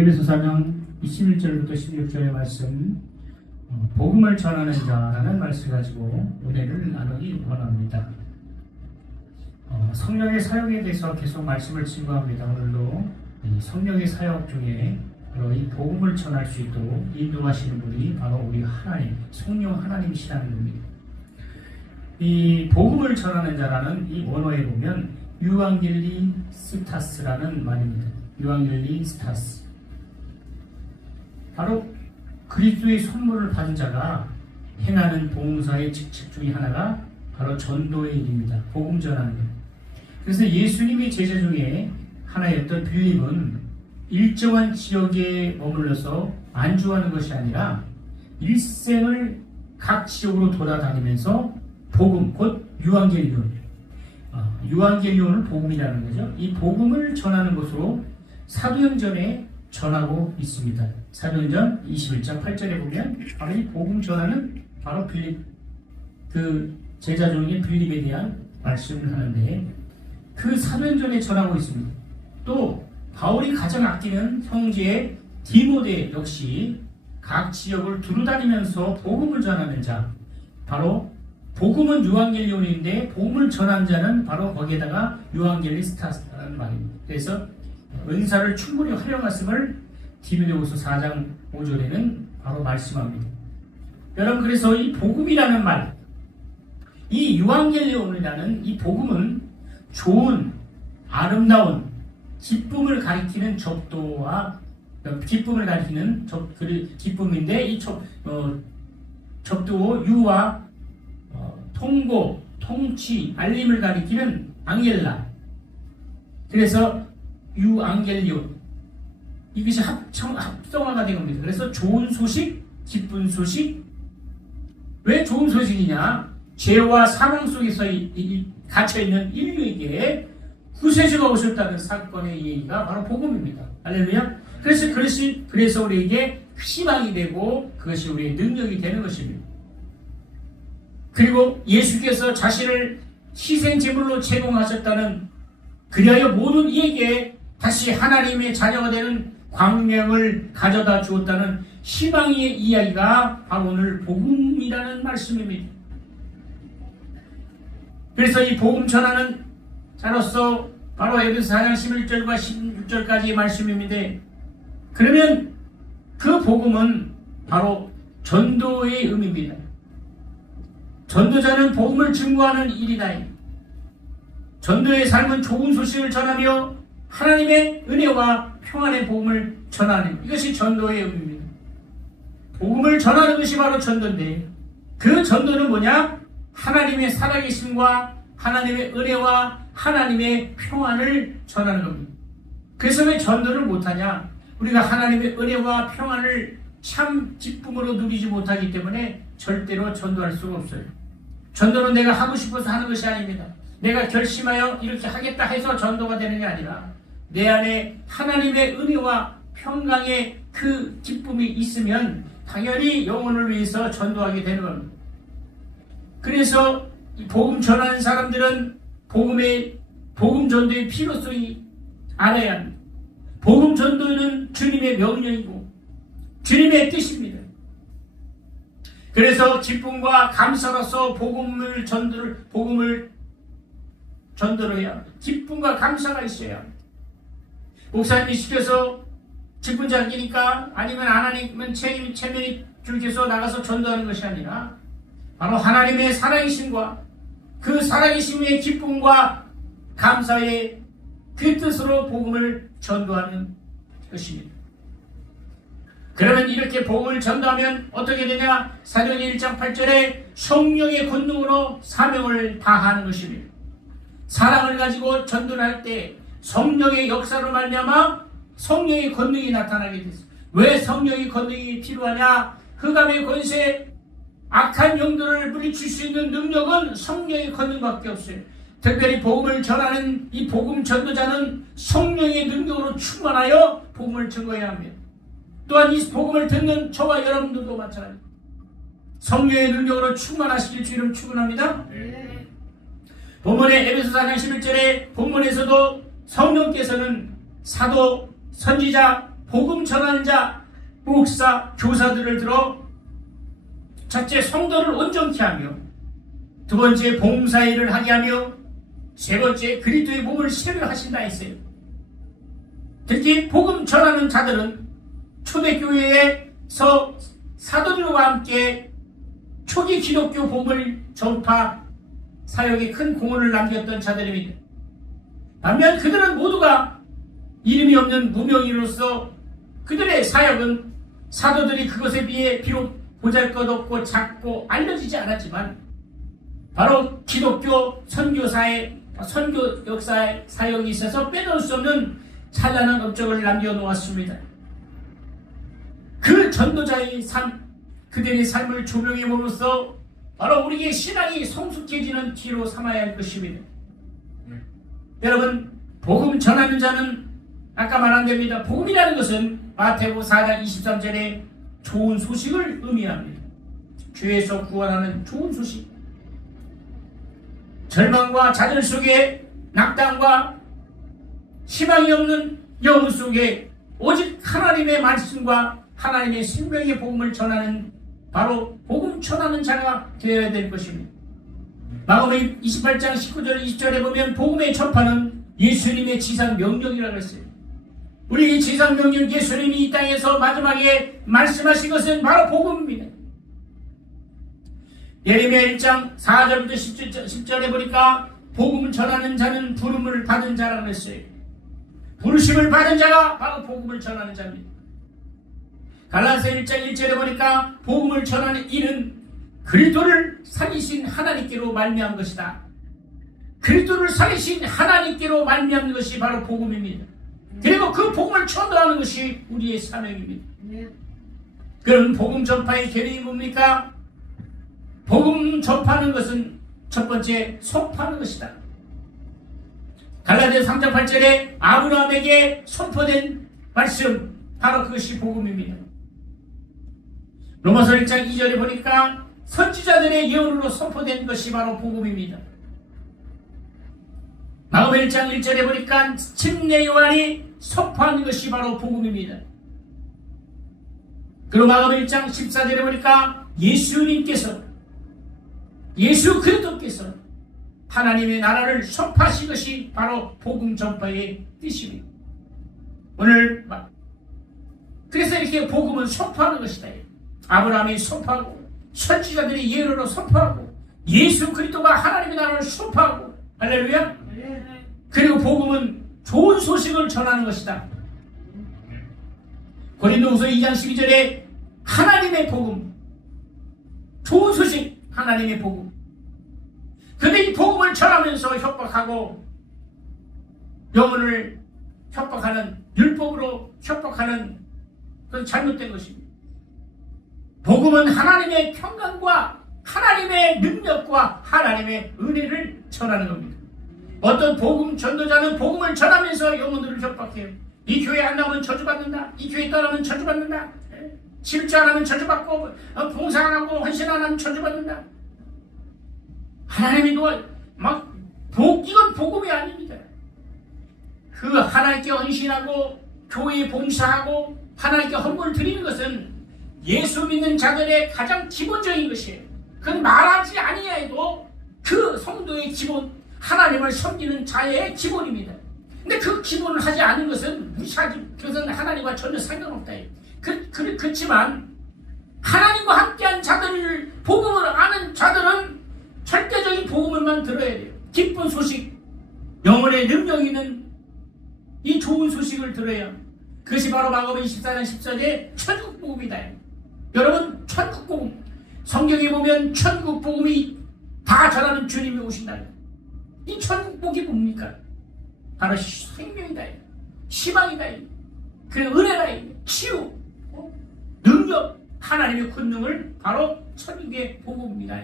에베소 4장 21절부터 16절의 말씀, 복음을 전하는 자라는 말씀을 가지고 은혜를 나누기 원합니다. 성령의 사역에 대해서 계속 말씀을 증거합니다. 오늘도 이 성령의 사역 중에 바로 이 복음을 전할 수 있도록 인도하시는 분이 바로 우리 하나님, 성령 하나님이시라는 겁니다. 이 복음을 전하는 자라는 이 원어에 보면 유앙겔리스타스라는 말입니다. 유앙겔리스타스. 바로 그리스도의 선물을 받은 자가 행하는 봉사의 직책 중에 하나가 바로 전도의 일입니다. 복음 전하는 것. 그래서 예수님의 제자 중에 하나였던 빌립은 일정한 지역에 머물러서 안주하는 것이 아니라 일생을 각 지역으로 돌아다니면서 복음, 곧 유앙겔리온, 유앙겔리온을 복음이라는 거죠. 이 복음을 전하는 것으로 사도행전에 전하고 있습니다. 사도행전 21장 8절에 보면 바로 이 복음 전하는 바로 빌립, 그 제자 중에 빌립에 대한 말씀을 하는데 그 사도행전에 전하고 있습니다. 또 바울이 가장 아끼는 형제 디모데 역시 각 지역을 두루다니면서 복음을 전하는 자, 바로 복음은 유앙겔리온인데 복음을 전하는 자는 바로 거기에다가 유앙겔리스타스라는 말입니다. 그래서 은사를 충분히 활용했음을 디모데후서 4장 5절에는 바로 말씀합니다. 여러분, 그래서 이 복음이라는 말, 이 유앙겔리온이라는 이 복음은 좋은, 아름다운, 기쁨을 가리키는 접도와 기쁨을 가리키는 기쁨인데 이 접도 유와 통고, 통치, 알림을 가리키는 앙겔라. 그래서 유앙겔리온, 이것이 합성화가 된 겁니다. 그래서 좋은 소식, 기쁜 소식. 왜 좋은 소식이냐? 죄와 사망 속에서 갇혀있는 인류에게 구세주가 오셨다는 사건의 얘기가 바로 복음입니다. 할렐루야. 그래서 우리에게 희망이 되고 그것이 우리의 능력이 되는 것입니다. 그리고 예수께서 자신을 희생제물로 제공하셨다는, 그리하여 모든 이에게 다시 하나님의 자녀가 되는 광명을 가져다 주었다는 희망의 이야기가 바로 오늘 복음이라는 말씀입니다. 그래서 이 복음 전하는 자로서 바로 에베소 4장 11절과 16절까지의 말씀입니다. 그러면 그 복음은 바로 전도의 의미입니다. 전도자는 복음을 증거하는 일이다. 전도의 삶은 좋은 소식을 전하며 하나님의 은혜와 평안의 복음을 전하는, 이것이 전도의 의미입니다. 복음을 전하는 것이 바로 전도인데, 그 전도는 뭐냐? 하나님의 살아계심과 하나님의 은혜와 하나님의 평안을 전하는 겁니다. 그래서 왜 전도를 못하냐? 우리가 하나님의 은혜와 평안을 참 기쁨으로 누리지 못하기 때문에 절대로 전도할 수가 없어요. 전도는 내가 하고 싶어서 하는 것이 아닙니다. 내가 결심하여 이렇게 하겠다 해서 전도가 되는 게 아니라 내 안에 하나님의 은혜와 평강의 그 기쁨이 있으면 당연히 영혼을 위해서 전도하게 되는 겁니다. 그래서 이 복음 전하는 사람들은 복음 전도의 필요성이 알아야 합니다. 복음 전도는 주님의 명령이고 주님의 뜻입니다. 그래서 기쁨과 감사로서 복음을 전도를 해야 합니다. 기쁨과 감사가 있어야 합니다. 목사님이 시켜서 직분 잡기니까 아니면 안 하니까 체면이 줄여서 나가서 전도하는 것이 아니라 바로 하나님의 살아계심과 그 살아계심의 기쁨과 감사의 그 뜻으로 복음을 전도하는 것입니다. 그러면 이렇게 복음을 전도하면 어떻게 되냐? 사도행전 1장 8절에 성령의 권능으로 사명을 다하는 것입니다. 사랑을 가지고 전도를 할 때 성령의 역사로 말미암아 성령의 권능이 나타나게 됐습니다. 왜 성령의 권능이 필요하냐? 흑암의 권세, 악한 영들을 물리칠 수 있는 능력은 성령의 권능밖에 없어요. 특별히 복음을 전하는 이 복음 전도자는 성령의 능력으로 충만하여 복음을 증거해야 합니다. 또한 이 복음을 듣는 저와 여러분들도 마찬가지입니다. 성령의 능력으로 충만하시길 주 이름 축원합니다. 네. 본문의 에베소 4장 11절에 본문에서도 성령께서는 사도, 선지자, 복음 전하는 자, 목사, 교사들을 들어 첫째 성도를 온전케 하며, 두 번째 봉사일을 하게 하며, 세 번째 그리스도의 몸을 세려 하신다 했어요. 특히 복음 전하는 자들은 초대교회에서 사도들과 함께 초기 기독교 복음을 전파 사역에 큰 공헌을 남겼던 자들입니다. 반면 그들은 모두가 이름이 없는 무명인으로서 그들의 사역은 사도들이 그것에 비해 비록 보잘것없고 작고 알려지지 않았지만 바로 기독교 선교 역사의 사역이 있어서 빼놓을 수 없는 찬란한 업적을 남겨놓았습니다. 그 전도자의 삶, 그들의 삶을 조명해 봄으로써 바로 우리의 신앙이 성숙해지는 기로 삼아야 할 것입니다. 여러분, 복음 전하는 자는 아까 말한 됩니다. 복음이라는 것은 마태복음 4장 23절에 좋은 소식을 의미합니다. 죄에서 구원하는 좋은 소식. 절망과 좌절 속에, 낙담과 희망이 없는 영혼 속에 오직 하나님의 말씀과 하나님의 생명의 복음을 전하는, 바로 복음 전하는 자가 되어야 될 것입니다. 마가복음 28장 19절 20절에 보면 복음의 전파는 예수님의 지상 명령이라고 했어요. 우리 지상 명령, 예수님이 이 땅에서 마지막에 말씀하신 것은 바로 복음입니다. 예레미야 1장 4절부터 10절에 보니까 복음을 전하는 자는 부름을 받은 자라고 했어요. 부르심을 받은 자가 바로 복음을 전하는 자입니다. 갈라디아 1장 1절에 보니까 복음을 전하는 이는 그리스도를 살리신 하나님께로 말미암은 것이다. 그리스도를 살리신 하나님께로 말미암는 것이 바로 복음입니다. 그리고 그 복음을 전도하는 것이 우리의 사명입니다. 그럼 복음 전파의 계획이 뭡니까? 복음 전파하는 것은 첫 번째 선포하는 것이다. 갈라디아 3장 8절에 아브라함에게 선포된 말씀, 바로 그것이 복음입니다. 로마서 1장 2절에 보니까 선지자들의 예언으로 선포된 것이 바로 복음입니다. 마가복음 1장 1절에 보니까 침례 요한이 선포하는 것이 바로 복음입니다. 그리고 마가복음 1장 14절에 보니까 예수 그리스도께서 하나님의 나라를 선포하신 것이 바로 복음 전파의 뜻입니다. 오늘 그래서 이렇게 복음은 선포하는 것이다. 아브라함이 선포하고, 선지자들이 예언으로 선포하고, 예수 그리스도가 하나님의 나라를 선포하고, 할렐루야. 그리고 복음은 좋은 소식을 전하는 것이다. 고린도후서 2장 12절에 하나님의 복음, 좋은 소식, 하나님의 복음. 근데 이 복음을 전하면서 협박하고, 영혼을 협박하는, 율법으로 협박하는, 그건 잘못된 것입니다. 복음은 하나님의 평강과 하나님의 능력과 하나님의 은혜를 전하는 겁니다. 어떤 복음 전도자는 복음을 전하면서 영혼들을 협박해요. 이 교회 안 나오면 저주받는다. 이 교회 떠나면 저주받는다. 실제 안 하면 저주받고, 봉사 안 하고 헌신 안 하면 저주받는다. 하나님이 이건 복음이 아닙니다. 그 하나님께 헌신하고 교회에 봉사하고 하나님께 헌물을 드리는 것은 예수 믿는 자들의 가장 기본적인 것이에요. 그건 말하지 아니해도 그 성도의 기본, 하나님을 섬기는 자의 기본입니다. 근데 그 기본을 하지 않은 것은 무시하지, 그것은 하나님과 전혀 상관없다. 그렇지만 하나님과 함께한 자들, 복음을 아는 자들은 절대적인 복음을만 들어야 돼요. 기쁜 소식, 영혼의 능력 있는 이 좋은 소식을 들어야 합니다. 그것이 바로 마가복음 24장 14절의 천국 복음이다. 여러분, 천국 복음, 성경에 보면 천국 복음이 다 전하는 주님이 오신다. 이 천국 복음이 뭡니까? 바로 생명이다, 희망이다, 그 은혜다, 치유, 능력, 하나님의 권능을 바로 천국의 복음입니다.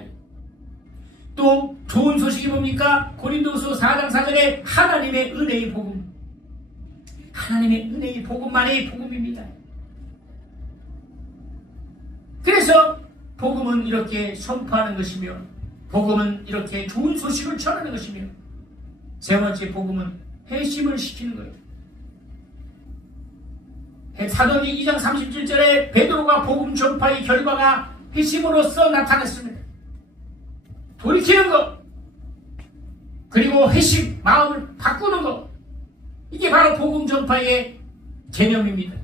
또 좋은 소식이 뭡니까? 고린도서 4장 4절에 하나님의 은혜의 복음, 하나님의 은혜의 복음만이 복음입니다. 그래서 복음은 이렇게 선포하는 것이며, 복음은 이렇게 좋은 소식을 전하는 것이며, 세 번째 복음은 회심을 시키는 거예요. 사도행전 2장 37절에 베드로가 복음 전파의 결과가 회심으로써 나타났습니다. 돌이키는 것, 그리고 회심, 마음을 바꾸는 것, 이게 바로 복음 전파의 개념입니다.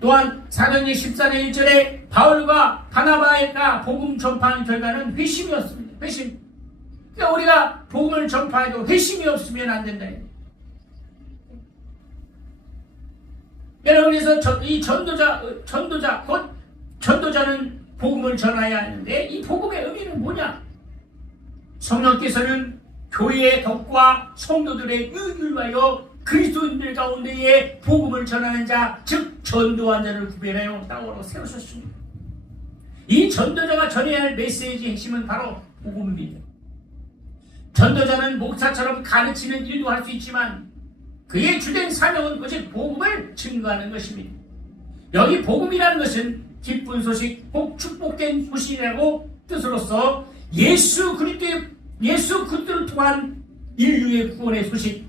또한 사도행전 14장 1절에 바울과 바나바가 복음 전파하는 결과는 회심이었습니다. 회심. 그러니까 우리가 복음을 전파해도 회심이 없으면 안 된다. 여러분, 그래서 이 전도자, 곧 전도자는 복음을 전해야 하는데, 이 복음의 의미는 뭐냐? 성령께서는 교회의 덕과 성도들의 의를 위하여 그리스도인들 가운데에 복음을 전하는 자, 즉 전도한 자를 구별하여 따로 세우셨습니다. 이 전도자가 전해야 할 메시지의 핵심은 바로 복음입니다. 전도자는 목사처럼 가르치는 일도 할 수 있지만 그의 주된 사명은 오직 복음을 증거하는 것입니다. 여기 복음이라는 것은 기쁜 소식, 축복된 소식이라고 뜻으로서 예수 그리스도를 통한 인류의 구원의 소식,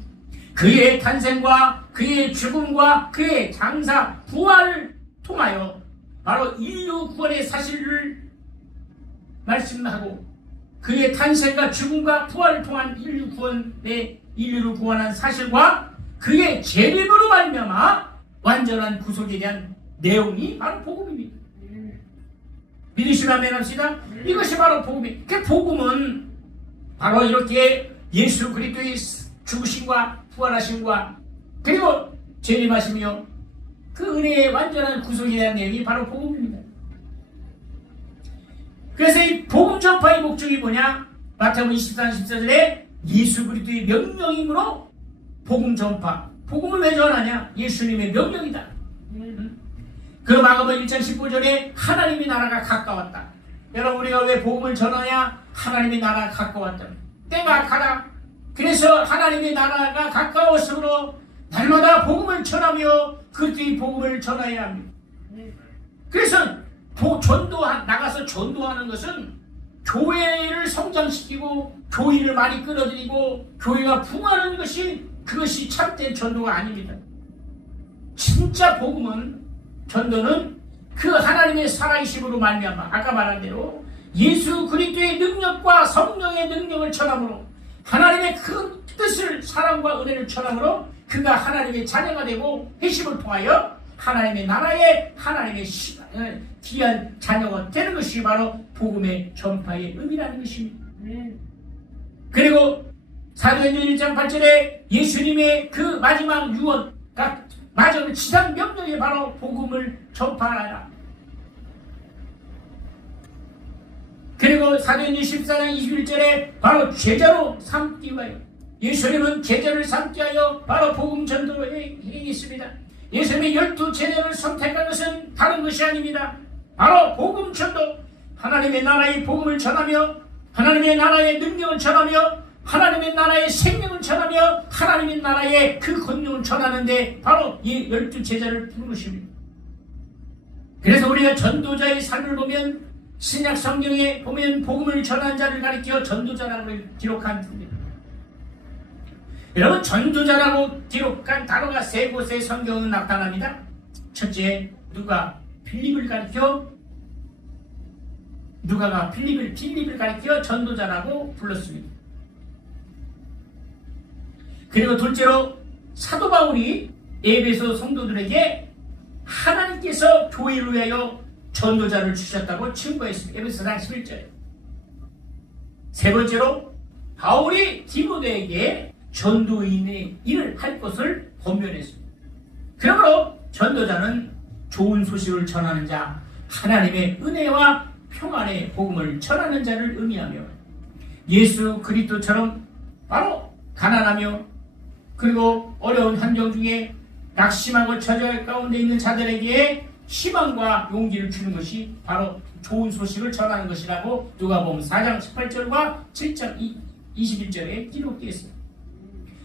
그의 탄생과 그의 죽음과 그의 장사, 부활을 통하여 바로 인류 구원의 사실을 말씀하고, 그의 탄생과 죽음과 부활을 통한 인류를 구원한 사실과 그의 재림으로 말미암아 완전한 구속에 대한 내용이 바로 복음입니다. 믿으시면 아멘 합시다. 이것이 바로 복음입니다. 그 복음은 바로 이렇게 예수 그리스도의 죽으심과 부활하심과 그리고 재림하시며 그 은혜의 완전한 구속에 대한 내용이 바로 복음입니다. 그래서 이 복음 전파의 목적이 뭐냐? 마태복음 24장 14절에 예수 그리스도의 명령이므로 복음 전파. 복음을 왜 전하냐? 예수님의 명령이다. 그 마가복음 1장 15절에 하나님의 나라가 가까웠다. 여러분, 우리가 왜 복음을 전하냐? 하나님의 나라가 가까웠다. 때가 가라. 그래서 하나님의 나라가 가까웠으므로 날마다 복음을 전하며 그리스도의 복음을 전해야 합니다. 그래서 나가서 전도하는 것은 교회를 성장시키고 교인을 많이 끌어들이고 교회가 부흥하는 것이, 그것이 참된 전도가 아닙니다. 진짜 복음은, 전도는 그 하나님의 살아계심으로 말미암아 아까 말한 대로 예수 그리스도의 능력과 성령의 능력을 전함으로, 하나님의 큰 뜻을, 사랑과 은혜를 전함으로 그가 하나님의 자녀가 되고 회심을 통하여 하나님의 나라의 하나님의 귀한 자녀가 되는 것이 바로 복음의 전파의 의미라는 것입니다. 그리고 사도행전 1장 8절에 예수님의 그 마지막 유언, 마지막 지상 명령이 바로 복음을 전파하라. 그리고 사도행전 14장 21절에 바로 제자로 삼기 위하여, 예수님은 제자를 삼기 위하여 바로 복음 전도를 행했습니다. 예수님의 12 제자를 선택한 것은 다른 것이 아닙니다. 바로 복음 전도, 하나님의 나라의 복음을 전하며 하나님의 나라의 능력을 전하며 하나님의 나라의 생명을 전하며 하나님의 나라의 그 권능을 전하는데 바로 이 12 제자를 부르십니다. 그래서 우리가 전도자의 삶을 보면 신약 성경에 보면 복음을 전한 자를 가리켜 전도자라고 기록한 겁니다. 여러분, 전도자라고 기록한 단어가 세 곳에 성경은 나타납니다. 첫째, 누가가 필립을 가리켜 전도자라고 불렀습니다. 그리고 둘째로 사도 바울이 에베소 성도들에게 하나님께서 교회를 위하여 전도자를 주셨다고 증거했습니다. 에베소서 11절. 세 번째로 바울이 디모데에게 전도인의 일을 할 것을 권면했습니다. 그러므로 전도자는 좋은 소식을 전하는 자, 하나님의 은혜와 평안의 복음을 전하는 자를 의미하며 예수 그리스도처럼 바로 가난하며 그리고 어려운 환경 중에 낙심하고 처절 가운데 있는 자들에게 희망과 용기를 주는 것이 바로 좋은 소식을 전하는 것이라고 누가복음 4장 18절과 7장 21절에 기록되어 있습니다.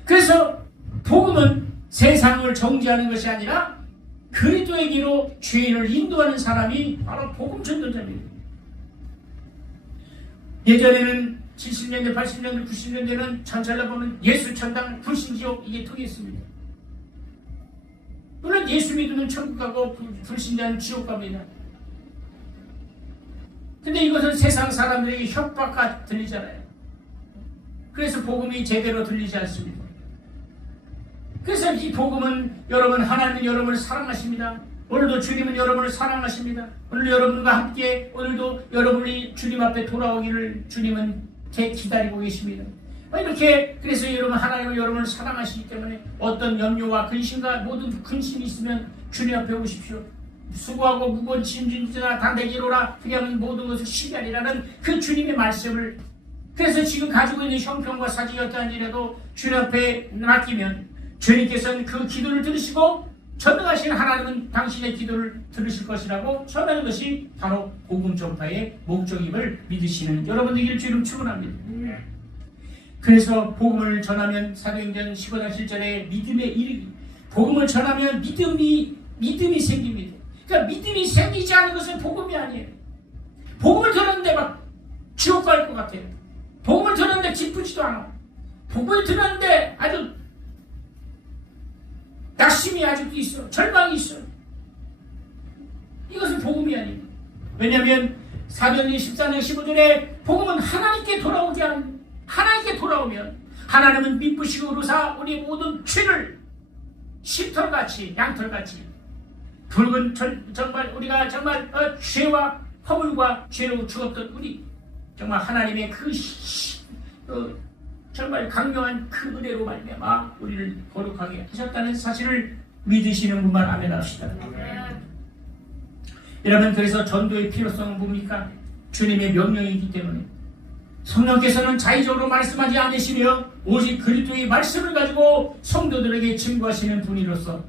그래서 복음은 세상을 정죄하는 것이 아니라 그리스도의 길로 죄인을 인도하는 사람이 바로 복음 전도자입니다. 예전에는 70년대, 80년대, 90년대는 전철로 보면 예수 천당, 불신지옥 이게 통했습니다. 물론 예수 믿으면 천국 가고 불신자는 지옥 갑니다. 근데 이것은 세상 사람들에게 협박과 들리잖아요. 그래서 복음이 제대로 들리지 않습니다. 그래서 이 복음은 여러분, 하나님은 여러분을 사랑하십니다. 오늘도 주님은 여러분을 사랑하십니다. 오늘 여러분과 함께 오늘도 여러분이 주님 앞에 돌아오기를 주님은 기다리고 계십니다. 이렇게 그래서 여러분, 하나님은 여러분을 사랑하시기 때문에 어떤 염려와 근심과 모든 근심이 있으면 주님 앞에 오십시오. 수고하고 무거운 짐진 자나 다 내게로라, 그리하면 모든 것을 쉬게 하리라는 그 주님의 말씀을, 그래서 지금 가지고 있는 형편과 사정이 어떠한지라도 주님 앞에 맡기면 주님께서는 그 기도를 들으시고 전능하신 하나님은 당신의 기도를 들으실 것이라고 전하는 것이 바로 복음 전파의 목적임을 믿으시는 여러분들에게 주님 축원합니다. 그래서 복음을 전하면 사도행전 15장 7절에 믿음에 이르기, 복음을 전하면 믿음이 생깁니다. 그러니까 믿음이 생기지 않은 것은 복음이 아니에요. 복음을 들었는데 막 지옥 갈 것 같아요. 복음을 들었는데 기쁘지도 않아. 복음을 들었는데 아주 낙심이 아직도 있어. 절망이 있어. 이것은 복음이 아닙니다. 왜냐하면 사도행전 14장 15절에 복음은 하나님께 돌아오게 하는, 하나님께 돌아오면 하나님은 미쁘시고 그러사 우리 모든 죄를 쉼털같이 양털같이 붉은 정말 우리가 정말 죄와 허물과 죄로 죽었던 우리, 정말 하나님의 정말 강력한 그 은혜로 말미암아 우리를 거룩하게 하셨다는 사실을 믿으시는 분만 아멘 합시다. 여러분, 그래서 전도의 필요성은 뭡니까? 주님의 명령이기 때문에 성령께서는 자의적으로 말씀하지 않으시며 오직 그리스도의 말씀을 가지고 성도들에게 증거하시는 분이로서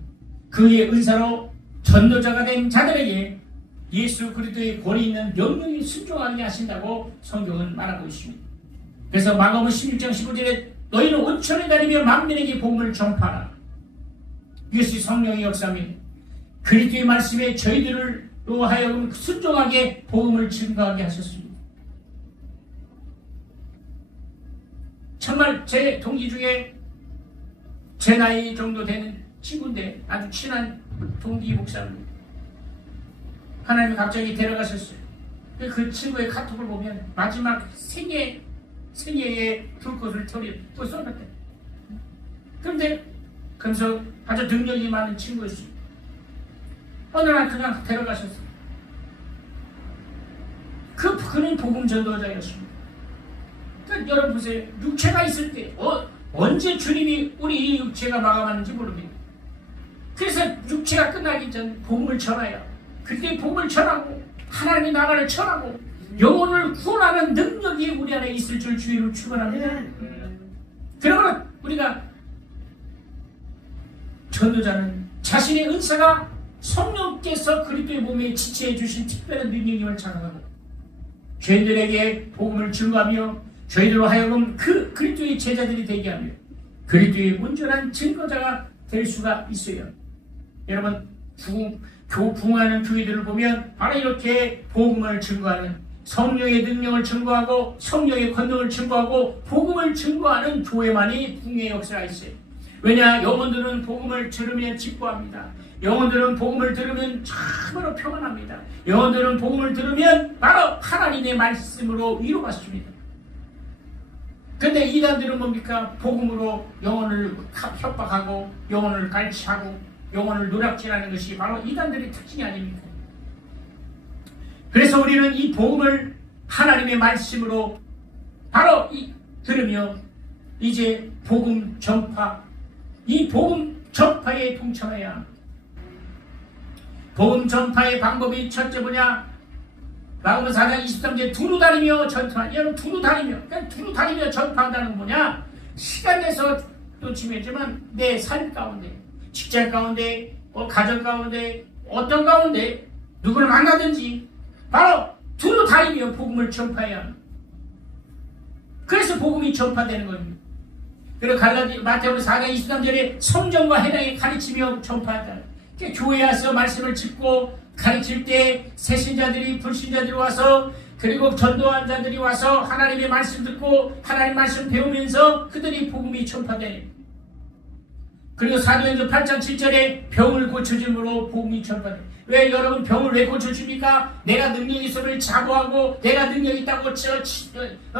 그의 은사로 전도자가 된 자들에게 예수 그리스도의 권위 있는 명령에 순종하게 하신다고 성경은 말하고 있습니다. 그래서 마가복음 16장 15절에 너희는 온천에 다니며 만민에게 복음을 전파하라. 이것이 성령의 역사입니다. 그리스도의 말씀에 저희들로 하여금 순종하게 복음을 증거하게 하셨습니다. 정말 제 동기 중에 제 나이 정도 되는 친구인데 아주 친한 동기 목사입니다. 하나님이 갑자기 데려가셨어요. 그 친구의 카톡을 보면 마지막 생애에 불꽃을 또 쏘았대. 그런데 그래서 아주 능력이 많은 친구였어요. 어느 날 그냥 데려가셨어요. 그는 복음 전도자였습니다. 그러니까 여러분 보세요. 육체가 있을 때 언제 주님이 우리 이 육체가 마감하는지 모릅니다. 그래서 육체가 끝나기 전 복음을 전하여 그때 복음을 전하고 하나님의 나라를 전하고 영혼을 구원하는 능력이 우리 안에 있을 줄 주의로 축원합니다. 그러므로 우리가 전도자는 자신의 은사가 성령께서 그리스도의 몸에 지체해 주신 특별한 능력임을 자각하고 죄인들에게 복음을 증거하며 저희들로 하여금 그 그리스도의 제자들이 되게 하며 그리스도의 온전한 증거자가 될 수가 있어요. 여러분, 부흥하는 교회들을 보면 바로 이렇게 복음을 증거하는, 성령의 능력을 증거하고 성령의 권능을 증거하고 복음을 증거하는 교회만이 부흥의 역사가 있어요. 왜냐? 영혼들은 복음을 들으면 기뻐합니다. 영혼들은 복음을 들으면 참으로 평안합니다. 영혼들은 복음을 들으면 바로 하나님의 말씀으로 위로받습니다. 근데 이단들은 뭡니까? 복음으로 영혼을 협박하고 영혼을 갈취하고 영혼을 누락질하는 것이 바로 이단들의 특징이 아닙니까? 그래서 우리는 이 복음을 하나님의 말씀으로 바로 들으며 이제 복음 전파, 이 복음 전파에 동참해야 합니다. 복음 전파의 방법이 첫째 뭐냐? 마가복음 4장 23절에 두루 다니며 전파하니, 여러분 두루 다니며, 그러니까 두루 다니며 전파한다는 건 뭐냐? 시간 내서 또 중요하지만 내 삶 가운데, 직장 가운데, 가정 가운데, 어떤 가운데 누구를 만나든지 바로 두루 다니며 복음을 전파해야 합니다. 그래서 복음이 전파되는 겁니다. 그리고 마태복음 4장 23절에 성전과 회당에 가르치며 전파한다. 그러니까 교회에 와서 말씀을 듣고 가르칠 때 새신자들이 불신자들이 와서 그리고 전도한 자들이 와서 하나님의 말씀 듣고 하나님 말씀 배우면서 그들이 복음이 전파되는. 그리고 사도행전 8장 7절에 병을 고쳐줌으로 복음이 전파돼. 왜 여러분 병을 왜 고쳐줍니까? 내가 능력이 있음을 자부하고 내가 능력이 있다고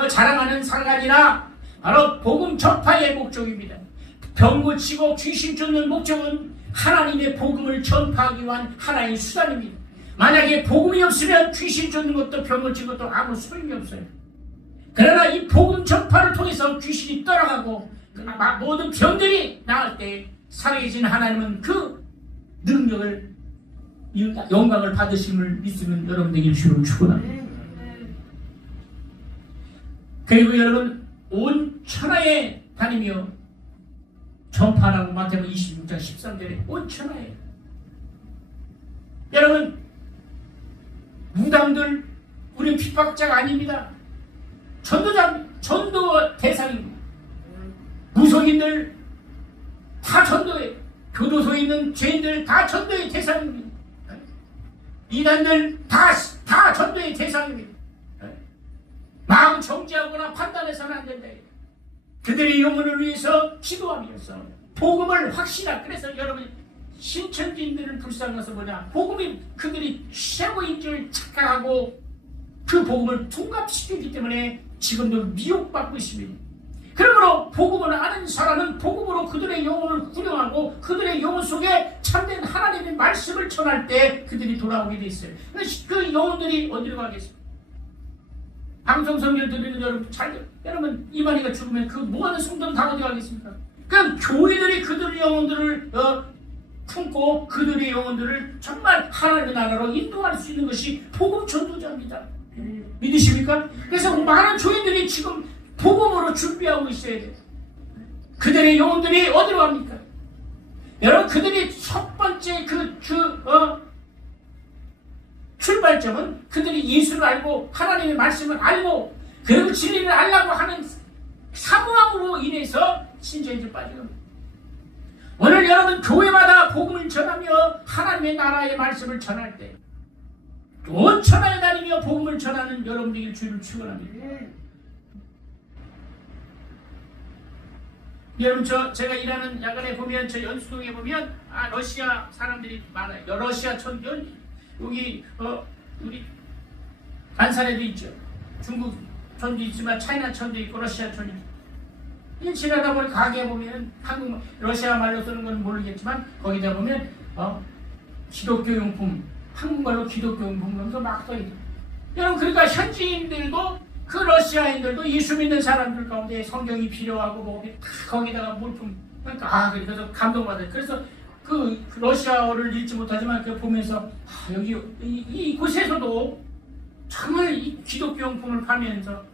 자랑하는 사람이 아니라 바로 복음 전파의 목적입니다. 병 고치고 귀신 쫓는 목적은 하나님의 복음을 전파하기 위한 하나의 수단입니다. 만약에 복음이 없으면 귀신 쫓는 것도 병 고치는 것도 아무 소용이 없어요. 그러나 이 복음 전파를 통해서 귀신이 떠나가고 모든 병들이 나을 때 살아계신 하나님은 그 능력을 영광을 받으심을 믿으면 여러분에게 주로 축원합니다. 그리고 여러분 온 천하에 다니며 전파라고 마태복음 26장 13절에 온 천하에 여러분 무당들 우리는 핍박자가 아닙니다. 전도 대상입니다. 무속인들 다 전도해. 교도소에 있는 죄인들 다 전도의 대상입니다. 이단들 다 전도의 대상입니다. 마음 정지하거나 판단해서는 안 된다. 그들의 영혼을 위해서 기도하면서 복음을 확실하게. 그래서 여러분 신천지인들은 불쌍해서 뭐냐, 복음이 그들이 최고인 줄 착각하고 그 복음을 둔갑시키기 때문에 지금도 미혹받고 있습니다. 그러므로 복음을 아는 사람은 복음으로 그들의 영혼을 구령하고 그들의 영혼 속에 참된 하나님의 말씀을 전할 때 그들이 돌아오게 돼 있어요. 그 영혼들이 어디로 가겠습니까? 방송 성경 들으는 여러분 이만희가 죽으면 그 모든 성도는 다 어디 가겠습니까? 그럼 교회들이 그들의 영혼들을 품고 그들의 영혼들을 정말 하나님의 나라로 인도할 수 있는 것이 복음 전도자입니다. 믿으십니까? 그래서 많은 교회들이 지금 복음으로 준비하고 있어야 돼요. 그들의 영혼들이 어디로 갑니까? 여러분 그들이 첫 번째 출발점은 그들이 예수를 알고 하나님의 말씀을 알고 그리고 진리를 알려고 하는 사모함으로 인해서 신천지에 빠져갑니다. 오늘 여러분 교회마다 복음을 전하며 하나님의 나라의 말씀을 전할 때 온 천하에 다니며 복음을 전하는 여러분들에게 주를 축원합니다. 여러분 제가 일하는 야간에 보면 저 연수동에 보면 러시아 사람들이 많아요. 러시아 천전 여기 우리 안산에도 있죠. 중국 천도 있지만 차이나 천도 있고 러시아 천도 있고. 지나다 보니 가게에 보면 한국 러시아 말로 쓰는 건 모르겠지만 거기다 보면 기독교 용품 한국말로 기독교 용품도 막 써있죠. 여러분 그러니까 현지인들도 그 러시아인들도 예수 믿는 사람들 가운데 성경이 필요하고 뭐 거기다가 물품 그러니까 그래서 감동받아요. 그래서 그 러시아어를 읽지 못하지만 그 보면서 여기 이곳에서도 정말 이 기독교 용품을 팔면서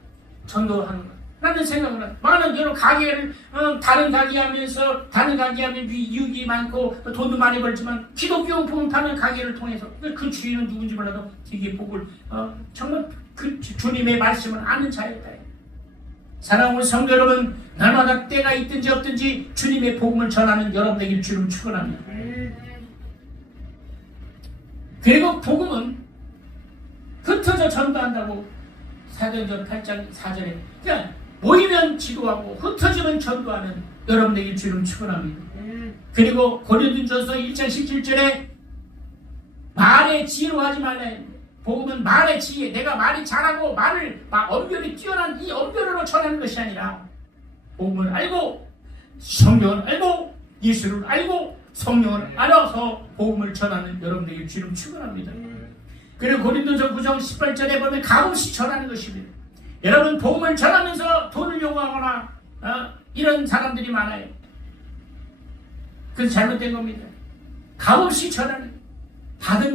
전도하는 것 라는 생각을 해요. 많은 여러 가게를 다른 가게 하면서 다른 가게 하면 유익이 많고 돈도 많이 벌지만 기독교 용품을 파는 가게를 통해서 그 주인은 누군지 몰라도 되게 복을 정말 그 주님의 말씀을 아는 자였다. 사랑하는 성도 여러분, 날마다 때가 있든지 없든지 주님의 복음을 전하는 여러분에게 주를 축원합니다. 그리고 복음은 흩어져 전도한다고 사도행전 8장 4절에 그냥 모이면 지도하고 흩어지면 전도하는 여러분에게 주를 축원합니다. 그리고 고린도전서 1장 17절에 말의 지혜로 하지 말라. 복음은 말의 지혜, 내가 말이 잘하고 말을 언변이 뛰어난 이 언변으로 전하는 것이 아니라 복음을 알고 성령을 알고 예수를 알고 성령을 알아서 복음을 전하는 여러분에게 주를 축원합니다. 그리고 고린도전 9장 18절에 보면 값없이 전하는 것입니다. 여러분 복음을 전하면서 돈을 요구하거나 이런 사람들이 많아요. 그래서 잘못된 겁니다. 값없이 전하는 받은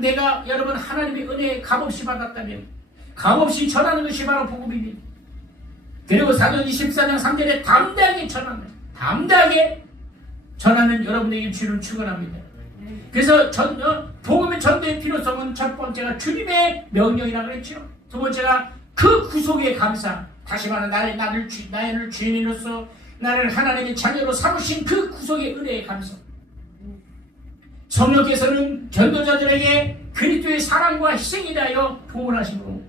내가 여러분 하나님의 은혜에 값없이 받았다면 값없이 전하는 것이 바로 복음입니다. 그리고 사도행전 24장 3절에 담대하게 전하는 여러분에게 주를 축원합니다. 그래서 복음의 전도의 필요성은 첫 번째가 주님의 명령이라고 했죠. 두 번째가 그 구속의 감사, 다시 말해 나를 죄인으로서 나를 하나님의 자녀로 삼으신 그 구속의 은혜의 감사. 성령께서는 전도자들에게 그리스도의 사랑과 희생에 대하여 부원하심으로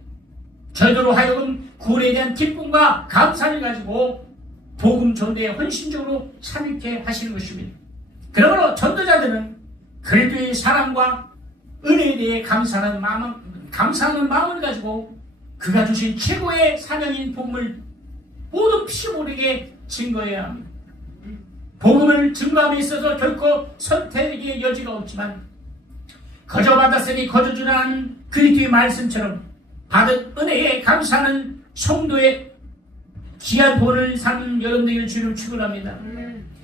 저희들로 하여금 구원에 대한 기쁨과 감사를 가지고 복음 전도에 헌신적으로 참여케 하시는 것입니다. 그러므로 전도자들은 그리스도의 사랑과 은혜에 대해 감사하는 마음을 가지고 그가 주신 최고의 사명인 복음을 모두 피부모르게 증거해야 합니다. 복음을 증거함에 있어서 결코 선택의 여지가 없지만 거저 받았으니 거저 주라는 그리스도의 말씀처럼 받은 은혜에 감사하는 성도의 귀한 본을 삼는 여러분들의 주를 축원합니다.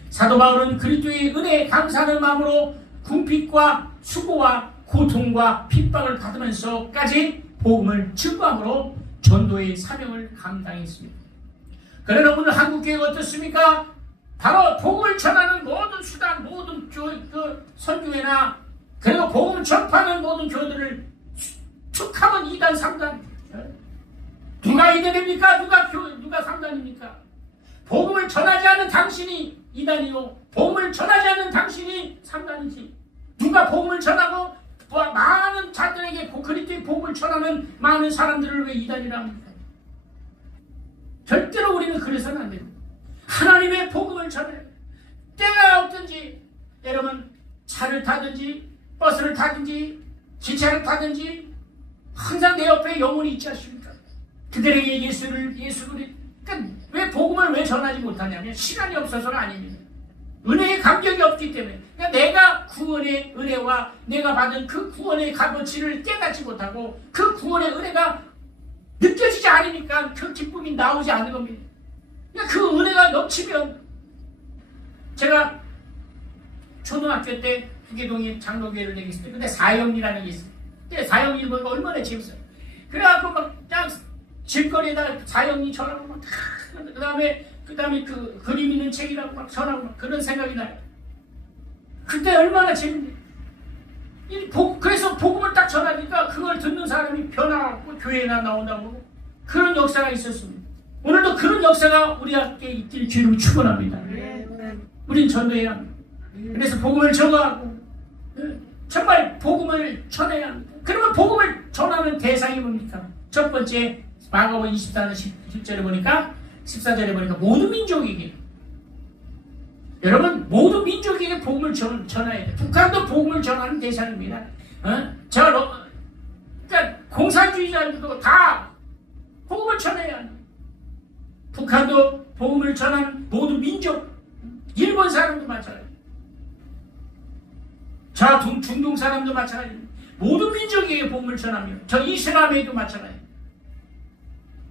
사도 바울은 그리스도의 은혜에 감사하는 마음으로 궁핍과 수고와 고통과 핍박을 받으면서까지 복음을 증거함으로 전도의 사명을 감당했습니다. 그러나 오늘 한국교회가 어떻습니까? 바로 복음을 전하는 모든 수단, 모든 선교회나 그리고 복음을 전파하는 모든 교회들을 툭하면 2단, 3단. 누가 이단입니까? 누가 3단입니까? 복음을 전하지 않는 당신이 2단이요. 복음을 전하지 않는 당신이 3단이지. 누가 복음을 전하고 많은 자들에게 그리스도의 복음을 전하는 많은 사람들을 왜 2단이라 합니까? 절대로 우리는 그래서는 안 됩니다. 하나님의 복음을 전해요. 때가 없든지 여러분 차를 타든지 버스를 타든지 기차를 타든지 항상 내 옆에 영혼이 있지 않습니까? 그들에게 예수 그러니까 왜 복음을 왜 전하지 못하냐면 시간이 없어서는 아닙니다. 은혜의 감격이 없기 때문에 그러니까 내가 구원의 은혜와 내가 받은 그 구원의 값어치를 깨닫지 못하고 그 구원의 은혜가 느껴지지 않으니까 그 기쁨이 나오지 않는 겁니다. 그러니까 그 은혜가 넘치면 제가 초등학교 때 후계동에 장로교회를 다녔을 때 근데 사형리라는 게 있어요. 근데 사형리 보니까 얼마나 재밌어요. 그래갖고 막 그냥 길거리에다 사형리 전하고 막 그다음에 그 그림 있는 책이라고 막 전하고 막 그런 생각이 나요. 그때 얼마나 재밌네. 그래서 복음을 딱 전하니까 그걸 듣는 사람이 변화하고 교회나 나온다고 그런 역사가 있었습니다. 오늘도 그런 역사가 우리 함께 있길 주님을 축원합니다. 우린 전도해야 합니다. 그래서 복음을 전하고 정말 복음을 전해야 합니다. 그러면 복음을 전하는 대상이 뭡니까? 첫 번째 마가복음 24장 10절에 보니까 14절에 보니까 모든 민족에게 여러분 모든 민족에게 복음을 전해야 돼요. 북한도 복음을 전하는 대상입니다. 그러니까 공산주의자들도 다 복음을 전해야 합니다. 북한도 복음을 전하는 모든 민족, 일본 사람도 마찬가지입니다. 중동 사람도 마찬가지입니다. 모든 민족에게 복음을 전합니다. 저 이슬람에도 마찬가지입니다.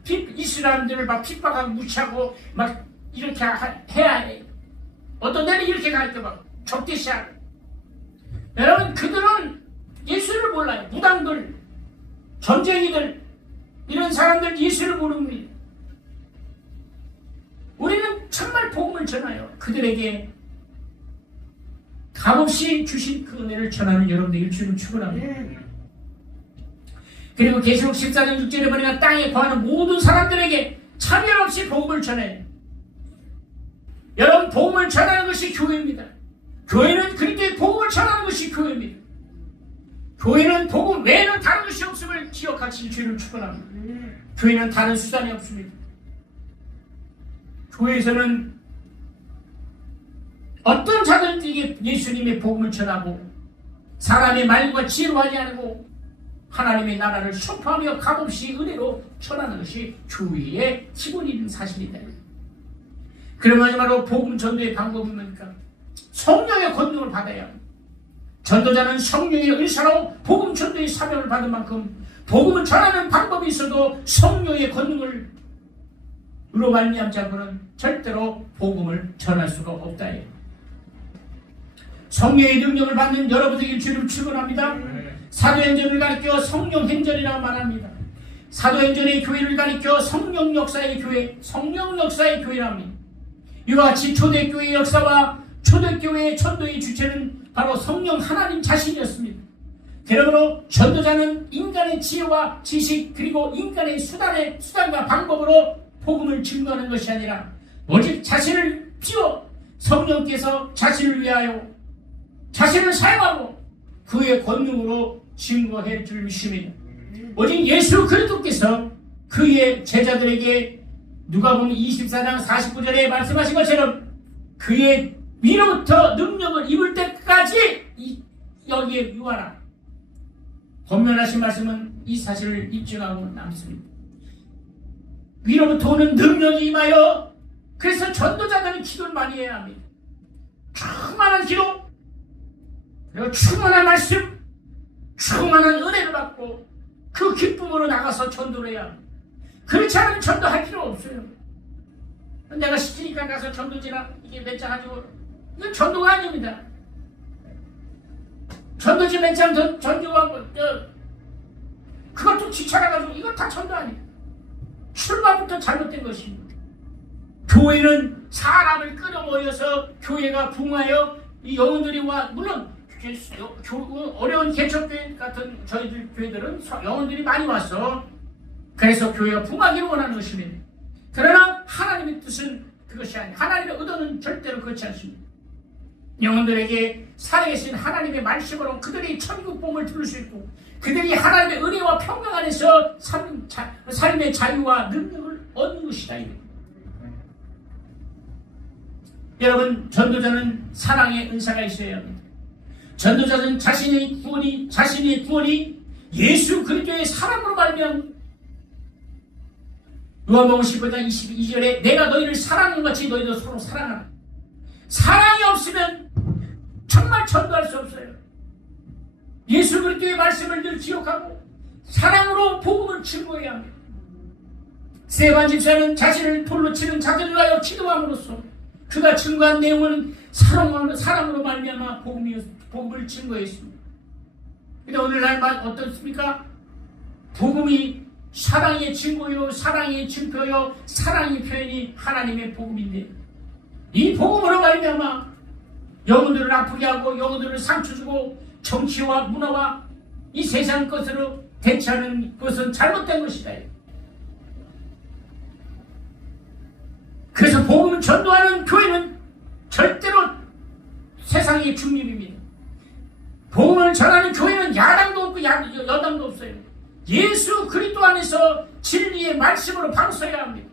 이슬람들을 막 핍박하고 무시하고 막 이렇게 해야 해. 어떤 데는 이렇게 갈 때 막 적대시하고. 여러분 그들은 예수를 몰라요. 무당들, 전쟁이들 이런 사람들 예수를 모릅니다. 우리는 정말 복음을 전하여 그들에게 값없이 주신 그 은혜를 전하는 여러분들에게 주님을 축원합니다. 그리고 계시록 14장 6절에 보니까 땅에 거하는 모든 사람들에게 차별 없이 복음을 전해요. 여러분 복음을 전하는 것이 교회입니다. 교회는 그리스도의 복음을 전하는 것이 교회입니다. 교회는 복음 외에는 다른 것이 없음을 기억하시는 주님을 축원합니다. 교회는 다른 수단이 없습니다. 교회에서는 어떤 자들에게 예수님의 복음을 전하고 사람의 말과 지혜로 하지 않고 하나님의 나라를 선포하며 값없이 은혜로 전하는 것이 교회의 기본인 사실이다. 그런 마지막으로 복음 전도의 방법은 뭡니까? 성령의 권능을 받아야 합니다. 전도자는 성령의 은사로 복음 전도의 사명을 받은 만큼 복음을 전하는 방법이 있어도 성령의 권능으로 말미암지 않고는 절대로 복음을 전할 수가 없다. 성령의 능력을 받는 여러분에게 주님을 축원합니다. 사도행전을 가리켜 성령행전이라고 말합니다. 사도행전의 교회를 가리켜 성령 역사의 교회, 성령 역사의 교회랍니다. 이와 같이 초대교회의 역사와 초대교회의 전도의 주체는 바로 성령 하나님 자신이었습니다. 그러므로 전도자는 인간의 지혜와 지식 그리고 인간의 수단과 방법으로 복음을 증거하는 것이 아니라 오직 자신을 비워 성령께서 자신을 위하여 자신을 사용하고 그의 권능으로 증거해 줄 것입니다. 오직 예수 그리스도께서 그의 제자들에게 누가복음 24장 49절에 말씀하신 것처럼 그의 위로부터 능력을 입을 때까지 여기에 유하라. 권면하신 말씀은 이 사실을 입증하고 남습니다. 위로부터 오는 능력이 임하여, 그래서 전도자들은 기도를 많이 해야 합니다. 충만한 기도, 그리고 충만한 말씀, 충만한 은혜를 받고 그 기쁨으로 나가서 전도를 해야 합니다. 그렇지 않으면 전도할 필요 없어요. 내가 시키니까 가서 전도지나 이게 몇 장 가지고, 이건 전도가 아닙니다. 전도지 몇 장 전도하고 그것도 귀찮아가지고 이건 다 전도 아니에요. 출발부터 잘못된 것입니다. 교회는 사람을 끌어모여서 교회가 붕하여 이 영혼들이 와, 물론 어려운 개척교회 같은 저희들 교회들은 영혼들이 많이 왔어. 그래서 교회가 붕하기를 원하는 것입니다. 그러나 하나님의 뜻은 그것이 아니에요. 하나님의 의도는 절대로 그렇지 않습니다. 영혼들에게 살아계신 하나님의 말씀으로 그들이 천국 복음을 들을 수 있고, 그들이 하나님의 은혜와 평강 안에서 삶의 자유와 능력을 얻는 것이다. 여러분, 전도자는 사랑의 은사가 있어야 합니다. 전도자는 자신의 구원이 예수 그리스도의 사랑으로 말미암아, 요한복음 15장 22절에 내가 너희를 사랑하는 것 같이 너희도 서로 사랑하라. 사랑이 없으면 정말 전도할 수 없어요. 예수 그리스도의 말씀을 늘 기억하고 사랑으로 복음을 증거해야 합니다. 스데반 집사는 자신을 돌로 치는 자들을 위하여 기도함으로써 그가 증거한 내용은 사랑으로 말미암아 복음을 증거했습니다. 그런데 오늘날 어떻습니까? 복음이 사랑의 증거요, 사랑의 증표요, 사랑의 표현이 하나님의 복음인데, 이 복음으로 말미암아 영혼들을 아프게 하고 영혼들을 상처 주고 정치와 문화와 이 세상 것으로 대처하는 것은 잘못된 것이다. 그래서 복음을 전도하는 교회는 절대로 세상의 중립입니다. 복음을 전하는 교회는 야당도 없고 여당도 없어요. 예수 그리스도 안에서 진리의 말씀으로 방서해야 합니다.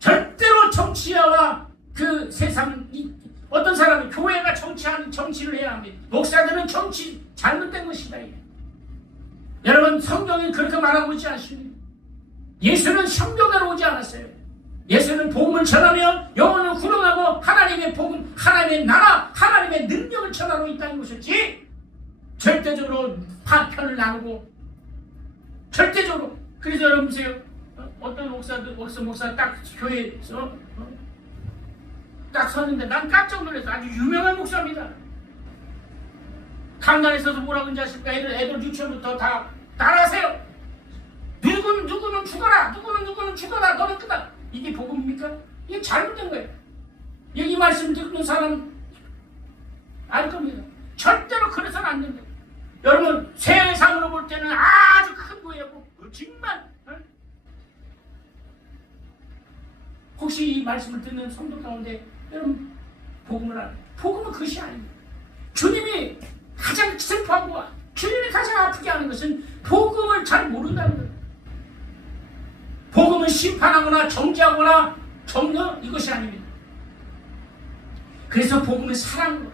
절대로 정치와 그 세상, 어떤 사람은 교회가 정치하는 정치를 해야 합니다. 목사들은 정치 잘못된 것이다. 여러분, 성경이 그렇게 말하고 있지 않습니다. 예수는 성경대로 오지 않았어요. 예수는 복음을 전하며 영혼을 구원하고 하나님의 복음, 하나님의 나라, 하나님의 능력을 전하고 있다는 것이지, 절대적으로 파편을 나누고 절대적으로. 그래서 여러분 보세요. 어떤 목사 딱 교회에서 딱 서는데 난 깜짝 놀랐어. 아주 유명한 목사입니다. 강단에 서서 뭐라고 하는지 아십니까? 애들 유치원부터 다 따라하세요. 누구는 죽어라. 누구는 죽어라. 너는 끄다. 이게 복음입니까? 이게 잘못된 거예요. 이 말씀 듣는 사람 알 겁니다. 절대로 그래서는 안 된다. 여러분, 세상으로 볼 때는 아주 큰 거예요. 정말. 혹시 이 말씀을 듣는 성도 가운데 여러분, 복음은 그것이 아닙니다. 주님이 가장 슬퍼하고 주님이 가장 아프게 하는 것은 복음을 잘 모른다는 거예요. 복음은 심판하거나 정죄하거나 정령, 이것이 아닙니다. 그래서 복음은 사랑으로,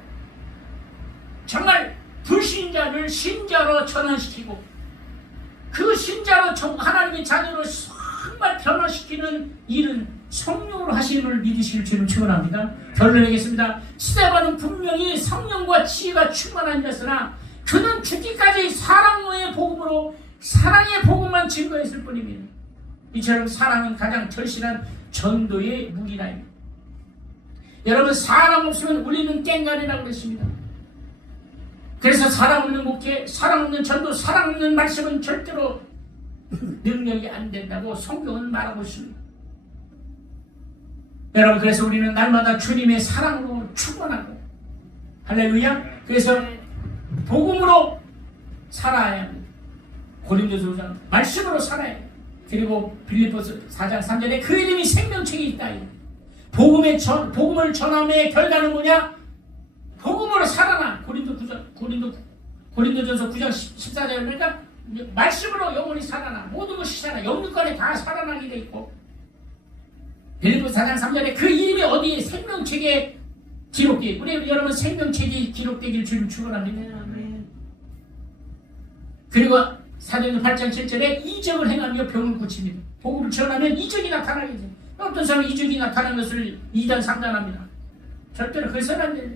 정말 불신자를 신자로 전환시키고 그 신자로 하나님의 자녀로 정말 변화시키는 일은 성령으로 하심을 믿으실 줄을 축원합니다. 결론내겠습니다. 스데반은 분명히 성령과 지혜가 충만한 자였으나 그는 죽기까지 사랑의 복음으로 사랑의 복음만 증거했을 뿐입니다. 이처럼 사랑은 가장 절실한 전도의 무기라입니다. 여러분, 사랑 없으면 우리는 깽가리라고 그랬습니다. 그래서 사랑 없는 목회, 사랑 없는 전도, 사랑 없는 말씀은 절대로 능력이 안 된다고 성경은 말하고 있습니다. 여러분, 그래서 우리는 날마다 주님의 사랑으로 축원하고, 할렐루야. 그래서 복음으로 살아야 합니다. 고린도서 5장 말씀으로 살아야 합니다. 그리고 빌립보서 4장 3절에 그 이름이 생명책이 있다. 복음을 전함의 결과는 뭐냐? 복음으로 살아나. 고린도전서 9장 14절, 그러니까 말씀으로 영혼이 살아나. 모든 것이 살아나. 영육간에 다 살아나게 돼 있고, 빌립보서 4장 3절에 그 이름이 어디에 생명책에 기록되어 우리 여러분 생명책이 기록되길 주님 축원합니다. 그리고 사도행전 8장 7절에 이적을 행하며 병을 고칩니다. 복음을 전하면 이적이 나타나게 돼요. 어떤 사람은 이적이 나타나는 것을 2단 3단합니다. 절대로 그래서는 안 돼요.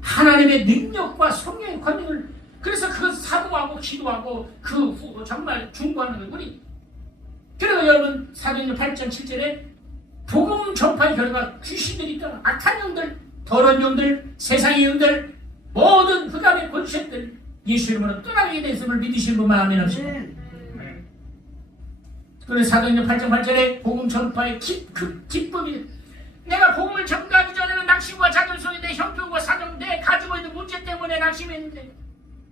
하나님의 능력과 성령의 권능을 그래서 그것 사모하고 기도하고 정말 중보하는 거예요. 우리 그래서 여러분 사도행전 8장 7절에 복음 전파의 결과 귀신들이 있다. 악한 영들, 더러운 영들, 세상의 영들, 모든 흑암의 권세들 예수 이름으로 떠나게 됐음을 믿으시는 분만 아멘 하시고. 그래서 사도행전 8장 8절에 복음 전파의 기쁨이 내가 복음을 전가하기 전에는 낙심과 자존심에 내 형편과 사정 내 가지고 있는 문제 때문에 낙심했는데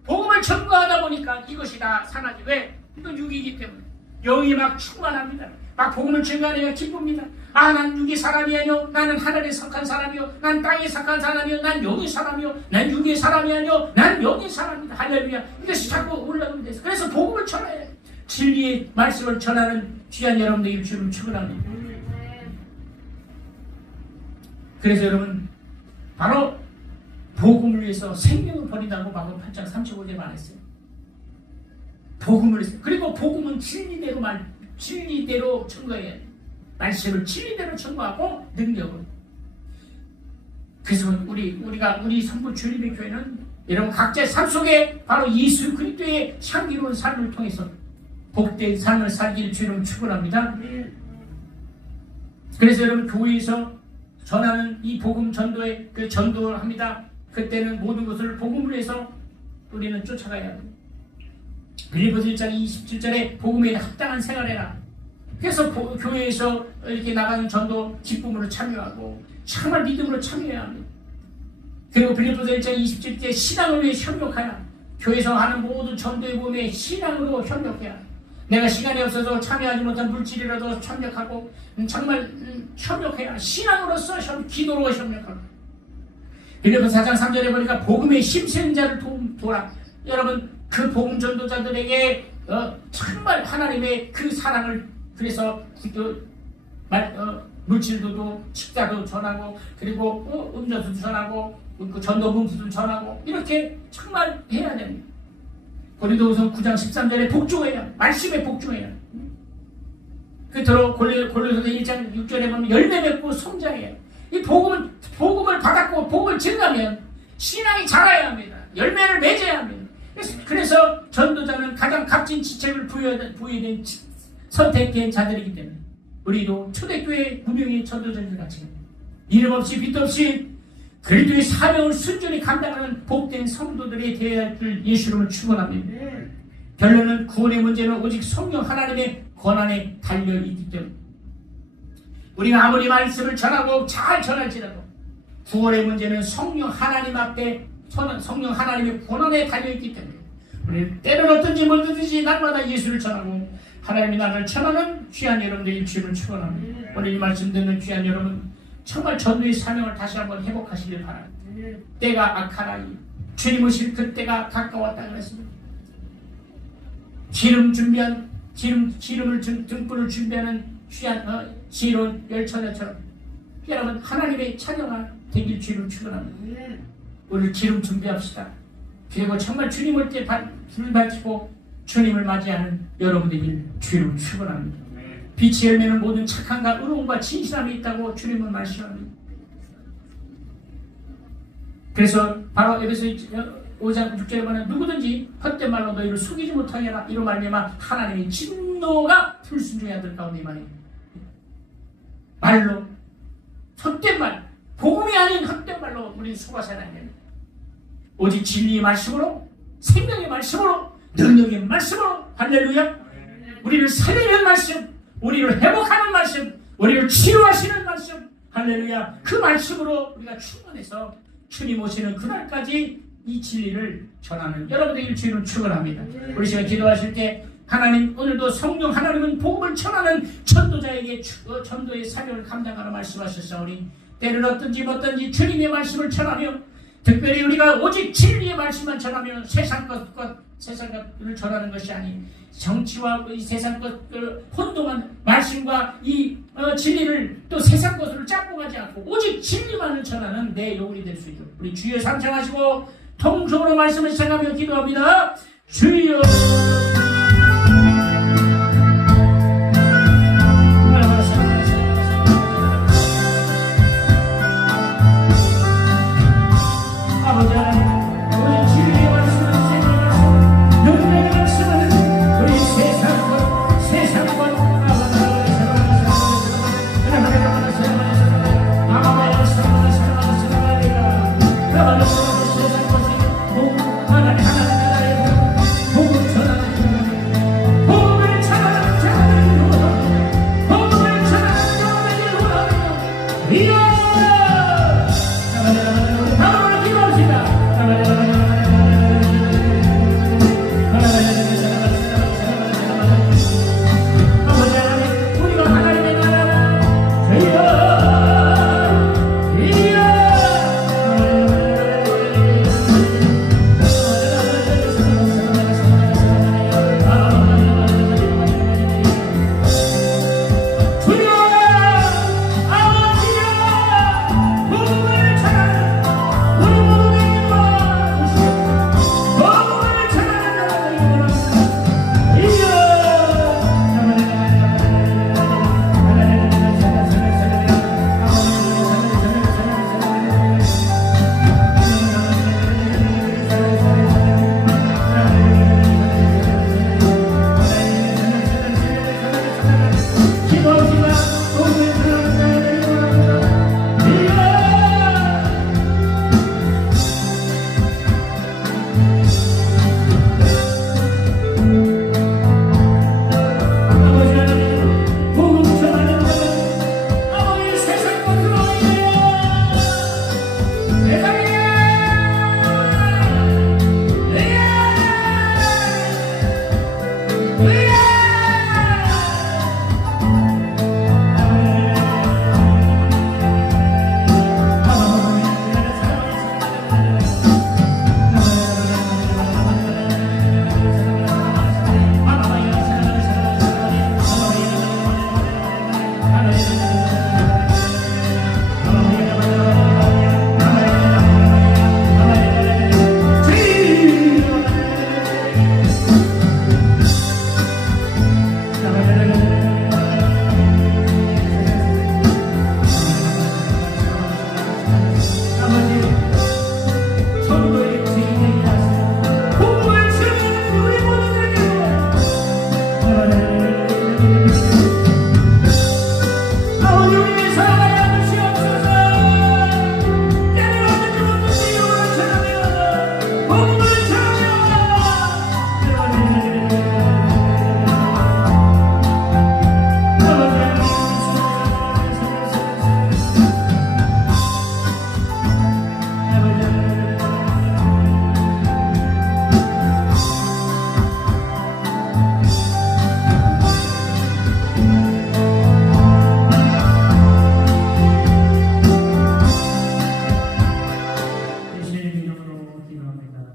복음을 전가하다 보니까 이것이 다 사라지. 왜? 이건 육이기 때문에 영이 막 충만합니다. 막 복음을 전가하니까 기쁩니다. 난 육의 사람이 아니요 나는 하늘에 속한 사람이요 난 땅에 속한 사람이요 난 영의 사람이요 난 육의 사람이 아니요 난 영의 사람이다. 할렐루야. 이것이 자꾸 올라오게 돼서 그래서 복음을 전해야 돼. 진리의 말씀을 전하는 귀한 여러분들에게 주님을 축원합니다. 그래서 여러분 바로 복음을 위해서 생명을 버린다고 마가복음 8장 35절에 말했어요. 복음을 위해서. 그리고 복음은 진리대로 증거해야 돼. 말씀을 진리대로 증거하고 능력을. 그래서 우리 성부 주님의 교회는 여러분 각자의 삶 속에 바로 예수 그리스도의 향기로운 삶을 통해서 복된 삶을 살기를 주님을 축원합니다. 그래서 여러분 교회에서 전하는 이 복음 전도에 전도를 합니다. 그때는 모든 것을 복음을 위해서 우리는 쫓아가야 합니다. 빌립보서 1장 27절에 복음에 합당한 생활해라. 그래서 교회에서 이렇게 나가는 전도 기쁨으로 참여하고 정말 믿음으로 참여해야 합니다. 그리고 빌립보서 1장 27절에 신앙을 위해 협력하라. 교회에서 하는 모든 전도의 복음에 신앙으로 협력해야 합니다. 내가 시간이 없어서 참여하지 못한 물질이라도 협력하고 정말 협력해야 신앙으로서 기도로 협력하고. 빌립보서 4장 3절에 보니까 복음의 힘센 자를 도라. 여러분 그 복음 전도자들에게 정말 하나님의 그 사랑을 그래서 물질도 식사도 전하고 그리고 음료수도 전하고 그 전도 문서도 전하고 이렇게 정말 해야 됩니다. 고린도후서 9장 13절에 복종해야 말씀에 복종해야. 끝으로 고린도서 1장 6절에 보면 열매 맺고 성장해야. 이 복음을 받았고 복음을 증가하면 신앙이 자라야 합니다. 열매를 맺어야 합니다. 그래서 전도자는 가장 값진 지책을 부여된 선택된 자들이기 때문에 우리도 초대교회 무명의 전도자들 같이 이름 없이 빛 없이 그리스도의 사명을 순전히 감당하는 복된 성도들이 되어야 할 줄 예수 이름으로 축원합니다. 결론은 구원의 문제는 오직 성령 하나님의 권한에 달려있기 때문에 우리가 아무리 말씀을 전하고 잘 전할지라도 구원의 문제는 성령 하나님 앞에 성령 하나님의 권한에 달려있기 때문에 우리는 때는 어떤지 뭐든지 날마다 예수를 전하고 하나님이 나를 전하는 귀한 여러분들의 주님을 축원합니다. 오늘 이 말씀 듣는 귀한 여러분 정말 전도의 사명을 다시 한번 회복하시길 바랍니다. 때가 악하나니 주님 오실 그 때가 가까웠다 그랬습니다. 기름을 등불을 준비하는 귀한 지혜로운 열처녀처럼 여러분 하나님의 찬양아 되길 주님을 축원합니다. 우리 기름 준비합시다. 그리고 정말 주님 올 때 불 밝히고 주님을 맞이하는 여러분들이 주님을 축원합니다. 빛의 열매는 모든 착함과 의로움과 진실함이 있다고 주님은 말씀합니다. 그래서 바로 에베소 5장 6절에 보면 누구든지 헛된 말로 너희를 속이지 못하게 하라. 이로 말미암아 하나님의 진노가 불순종의 아들 가운데 임하니 말로 헛된 말 복음이 아닌 헛된 말로 우리 속아서는 안 됩니다. 오직 진리의 말씀으로 생명의 말씀으로 능력의 말씀으로 할렐루야 우리를 살리는 말씀 우리를 회복하는 말씀 우리를 치유하시는 말씀 할렐루야 그 말씀으로 우리가 충만해서 주님 오시는 그날까지 이 진리를 전하는 여러분들의 주님을 축원합니다. 우리 시간 기도하실 때 하나님 오늘도 성령 하나님은 복음을 전하는 전도자에게 전도의 사명을 감당하라 말씀하셨사오니 때는 어떤지 뭐든지 주님의 말씀을 전하며 특별히 우리가 오직 진리의 말씀만 전하며 세상 것과 세상 것들을 전하는 것이 아닌 정치와 이 세상 것들 혼동한 말씀과 이 진리를 또 세상 것으로 짬뽕하지 않고 오직 진리만을 전하는 내 영혼이 될 수 있도록 우리 주여 삼창하시고 통성으로 말씀을 시작하며 기도합니다. 주여